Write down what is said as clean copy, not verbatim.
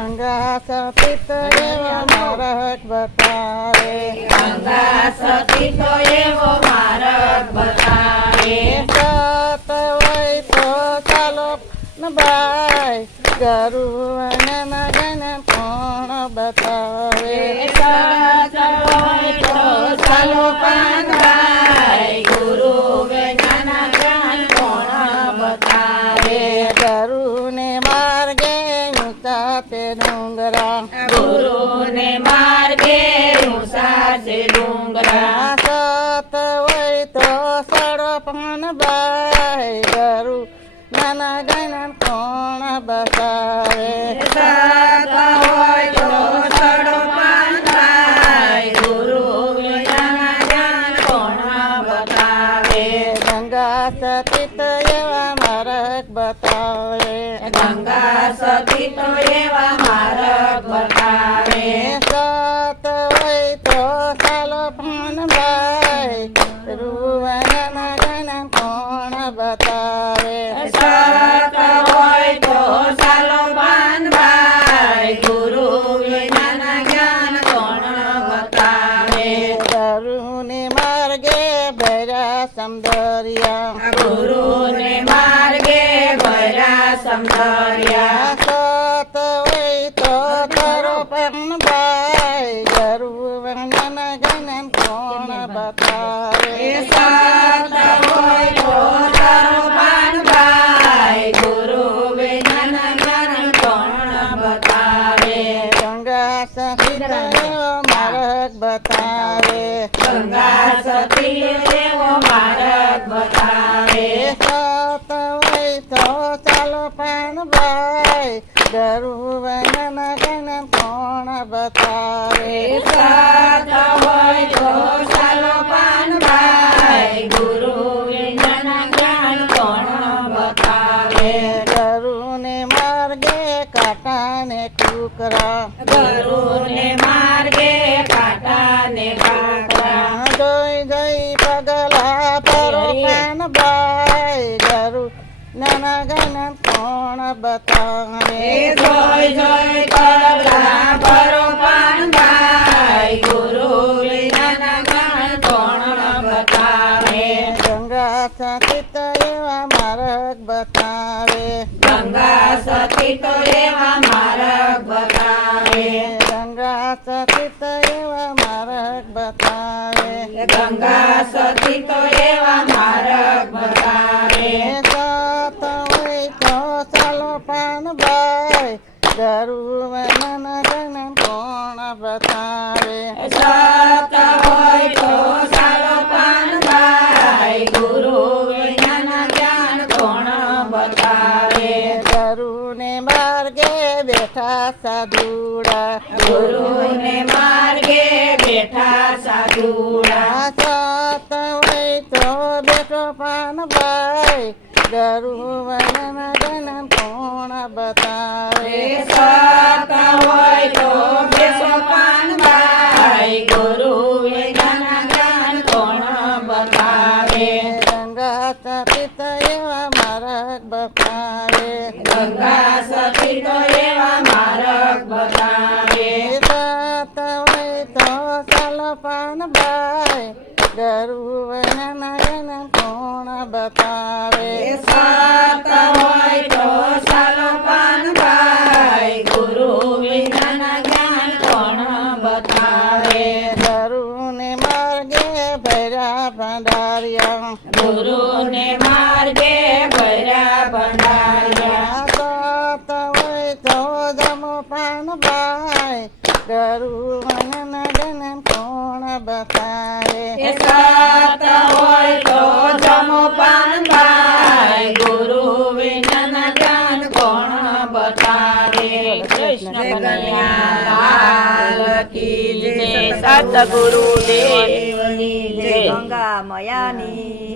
ગંગા સતી તો એવો માર્ગ બતાવે, ગંગા સતી તો એવો માર્ગ બતાવે, સત હોય તો ચાલો ભાઈ ગરુવન ગન કોણ બતાવે, સત હોય તો ચાલો પાનભાઈ ગુરુ વેદના જ્ઞાન કોણ બતાવે, ગરુને માર્ગે ઊંચા તે ડુંગરા, ગુરુને માર્ગે ઊંચા છે ડુંગરા, સત હોય તો સડો પણ ભાઈ ગરુ નાના ગણ કોણ બતાવે, સત હોય તો સડો પાનભાઈ ગુરુ વેદના જ્ઞાન કોણ બતાવે, ગંગા સતી તો એવા માર્ગ બતાવે, ગંગા સતી તો એવા માર્ગ બતાવે, સત હોય તો ચાલો પણ ભાઈ રૂવન ગણ કોણ બતાવે, સત હોય તો ચાલો પાનભાઈ ગુરુ વેદના જ્ઞાન કોણ બતાવે, ગરુને માર્ગે ભર્યા સમદરિયા, ગુરુને માર્ગે ભર્યા સમદરિયા, સત હોય તો તારો પણ ભાઈ ગરુવન ગણ કોણ બતાવે, સત હોય તો તારો પાનભાઈ ગુરુ વેદના જ્ઞાન કોણ બતાવે, ગંગા સતી તો એવો માર્ગ બતાવે, ગંગા સતી એવો માર્ગ બતાવે, સત હોય તો ચાલો પણ ભાઈ ગરુવન ગણ કોણ બતાવે, સત હોય તો ચાલો પાનભાઈ ગુરુ વેદના જ્ઞાન કોણ બતાવે, ગરુને માર્ગે કાંટાને કુકરા, ગુરુને માર્ગે કાંટાને કાંકરા, જોઈ જઈ પગલા પરો પાન ભાઈ ગરુ નાના ગણ કોણ બતાવે, જોઈ જોઈ પગલા ભરો પાનભાઈ ગુરુ વેદના જ્ઞાન કોણ બતાવે, ગંગા સતી તો એવા માર્ગ બતાવે, ગંગા સતી તો એવા માર્ગ બતાવે, ગંગા સતી તો એવા માર્ગ બતાવે, ગંગા સતી તો એવા માર્ગ બતાવે, સત હોય તો ચાલો પાન ભાઈ ગરુવન ગણ કોણ બતાવે, સત હોય તો ચાલો પાનભાઈ ગુરુ વેદના જ્ઞાન કોણ બતાવે, ગરુને માર્ગે બેઠા સાધુડા, ગુરુને માર્ગે બેઠા સાધુડા, સત હોય તો બેઠો પાન ભાઈ ગરુવન ગણ કોણ બતાવે, સત હોય તો બેસો પાનભાઈ ગુરુ વેદના જ્ઞાન કોણ બતાવે, ગંગા સતી તો એવા માર્ગ બતાવે, ગંગા સતી તો એવા માર્ગ બતાવે, સત હોય તો ચાલો પાન ભાઈ ગરુવન ગણ કોણ બતાવે, સત હોય તો ચાલો પાનભાઈ ગુરુ વેદના જ્ઞાન કોણ બતાવે, ગરુને માર્ગે ભર્યા ભંડારિયા, ગુરુને માર્ગે ભર્યા ભંડાર્યા, સત હોય તો જમો પાન ભાઈ ગરુવન ગણ કોણ બતાવે, સત હોય તો જમો પાનભાઈ ગુરુ વેદના જ્ઞાન કોણ બતાવે, કૃષ્ણ કનૈયા લાલ કી જય, સતગુરુ દેવની જય, ગંગા મયાની